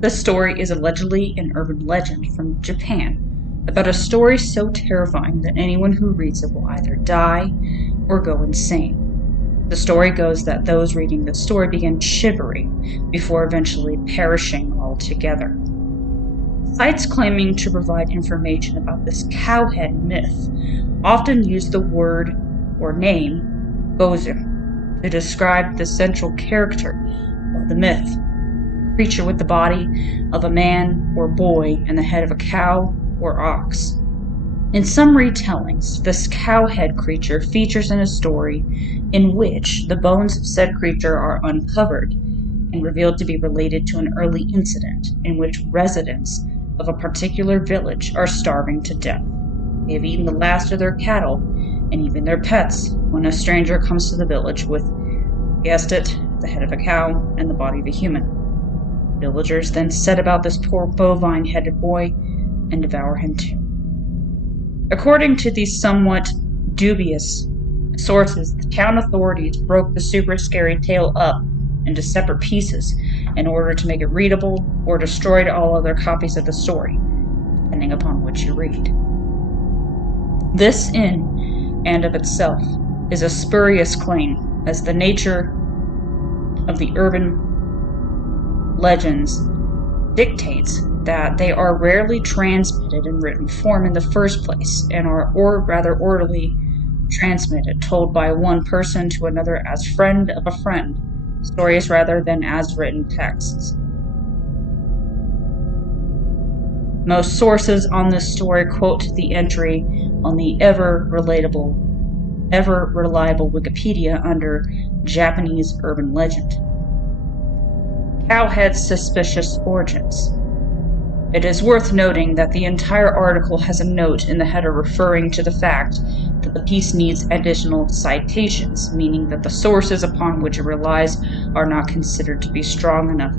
This story is allegedly an urban legend from Japan about a story so terrifying that anyone who reads it will either die or go insane. The story goes that those reading the story begin shivering before eventually perishing altogether. Sites claiming to provide information about this cowhead myth often use the word or name Gozu to describe the central character of the myth, a creature with the body of a man or boy and the head of a cow or ox. In some retellings, this cowhead creature features in a story in which the bones of said creature are uncovered and revealed to be related to an early incident in which residents of a particular village are starving to death. They have eaten the last of their cattle and even their pets when a stranger comes to the village with, guessed it, the head of a cow and the body of a human. Villagers then set about this poor bovine-headed boy and devour him too. According to these somewhat dubious sources, the town authorities broke the super scary tale up into separate pieces in order to make it readable, or destroyed all other copies of the story, depending upon which you read. This in and of itself is a spurious claim, as the nature of the urban legends dictates that they are rarely transmitted in written form in the first place, and are rather orderly transmitted, told by one person to another as friend of a friend, stories rather than as written texts. Most sources on this story quote the entry on the ever reliable Wikipedia under Japanese urban legend. Cowhead's suspicious origins. It is worth noting that the entire article has a note in the header referring to the fact that the piece needs additional citations, meaning that the sources upon which it relies are not considered to be strong enough.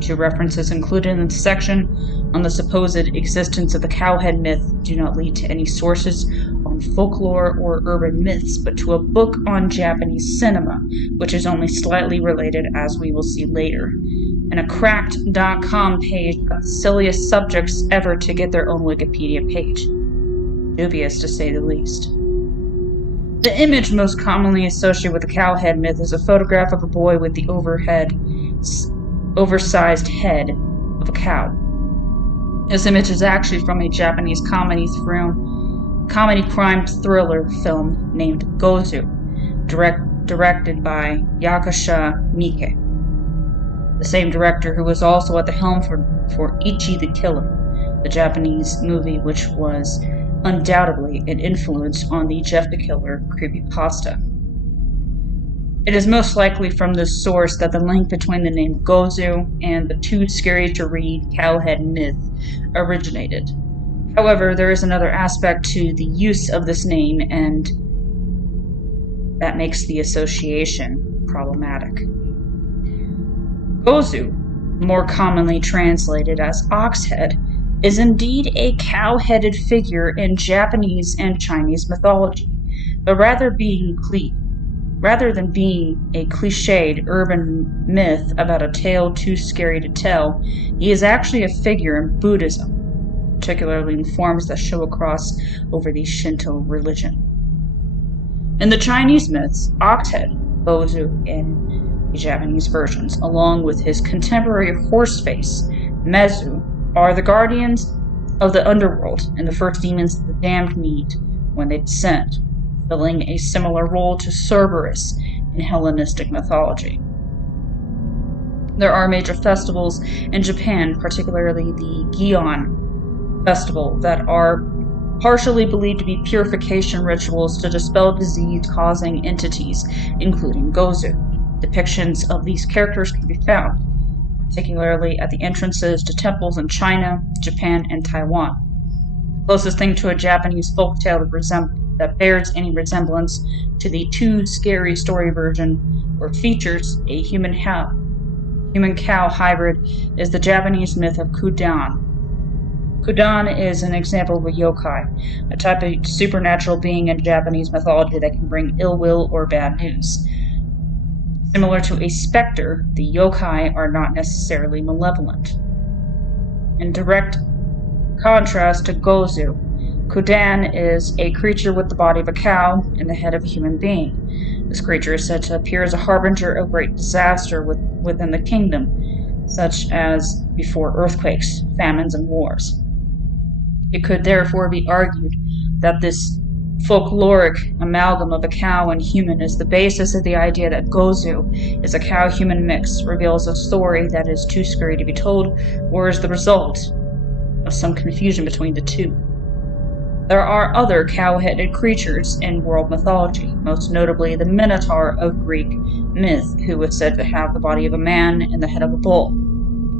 Two references included in the section on the supposed existence of the cowhead myth do not lead to any sources on folklore or urban myths, but to a book on Japanese cinema, which is only slightly related, as we will see later, and a cracked.com page of the silliest subjects ever to get their own Wikipedia page. Dubious, to say the least. The image most commonly associated with the cowhead myth is a photograph of a boy with the oversized head of a cow. This image is actually from a Japanese comedy crime thriller film named Gozu, directed by Yakusha Miike, the same director who was also at the helm for Ichi the Killer, the Japanese movie which was undoubtedly an influence on the Jeff the Killer creepypasta. It is most likely from this source that the link between the name Gozu and the too scary to read cowhead myth originated. However, there is another aspect to the use of this name, and that makes the association problematic. Gozu, more commonly translated as oxhead, is indeed a cow-headed figure in Japanese and Chinese mythology, but rather than being a cliched urban myth about a tale too scary to tell, he is actually a figure in Buddhism, particularly in forms that show across over the Shinto religion. In the Chinese myths, Oxhead, Gozu in the Japanese versions, along with his contemporary horseface, Mezu, are the guardians of the underworld and the first demons that the damned meet when they descend, filling a similar role to Cerberus in Hellenistic mythology. There are major festivals in Japan, particularly the Gion festival, that are partially believed to be purification rituals to dispel disease-causing entities, including Gozu. Depictions of these characters can be found, particularly at the entrances to temples in China, Japan, and Taiwan. The closest thing to a Japanese folktale that bears any resemblance to the too scary story version or features a human cow hybrid is the Japanese myth of Kudan. Kudan is an example of a yokai, a type of supernatural being in Japanese mythology that can bring ill will or bad news. Similar to a specter, the yokai are not necessarily malevolent. In direct contrast to Gozu, Kudan is a creature with the body of a cow and the head of a human being. This creature is said to appear as a harbinger of great disaster within the kingdom, such as before earthquakes, famines, and wars. It could therefore be argued that this folkloric amalgam of a cow and human is the basis of the idea that Gozu is a cow-human mix, reveals a story that is too scary to be told, or is the result of some confusion between the two. There are other cow-headed creatures in world mythology, most notably the Minotaur of Greek myth, who was said to have the body of a man and the head of a bull.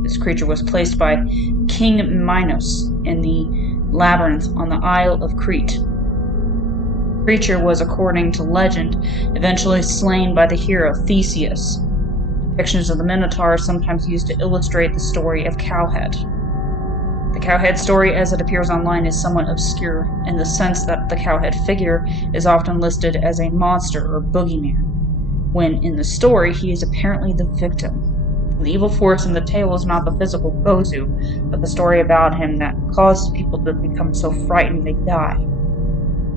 This creature was placed by King Minos in the labyrinth on the Isle of Crete. The creature was, according to legend, eventually slain by the hero Theseus. Depictions of the Minotaur are sometimes used to illustrate the story of Cowhead. The Cowhead story, as it appears online, is somewhat obscure in the sense that the Cowhead figure is often listed as a monster or boogeyman, when in the story he is apparently the victim. The evil force in the tale is not the physical Gozu, but the story about him that causes people to become so frightened they die.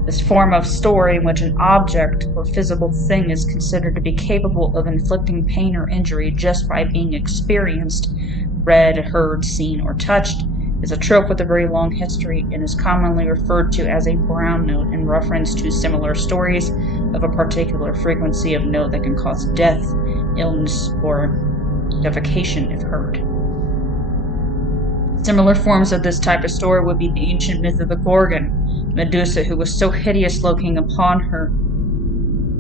This form of story in which an object or physical thing is considered to be capable of inflicting pain or injury just by being experienced, read, heard, seen, or touched, is a trope with a very long history and is commonly referred to as a brown note in reference to similar stories of a particular frequency of note that can cause death, illness, or defecation if heard. Similar forms of this type of story would be the ancient myth of the Gorgon, Medusa, who was so hideous looking upon her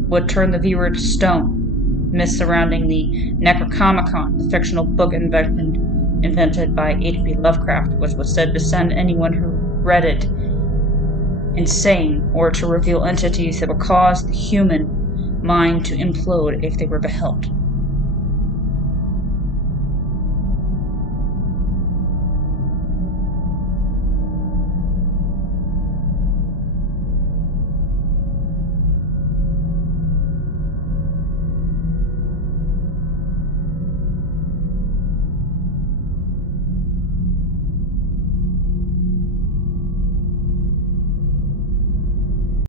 would turn the viewer to stone. Myths surrounding the Necronomicon, the fictional book invented by H.P. Lovecraft, which was said to send anyone who read it insane, or to reveal entities that would cause the human mind to implode if they were beheld.